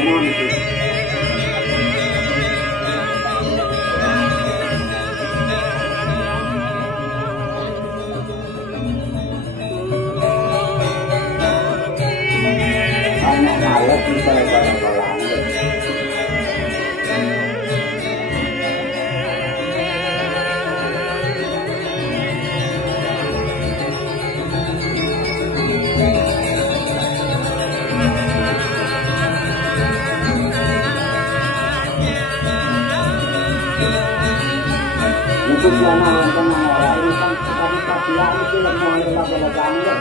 Lemon itu. Anak malas bisa lebar-lebaran. Itu selama nonton orang ini kan kami pasti itu lemah lebar-lebaran.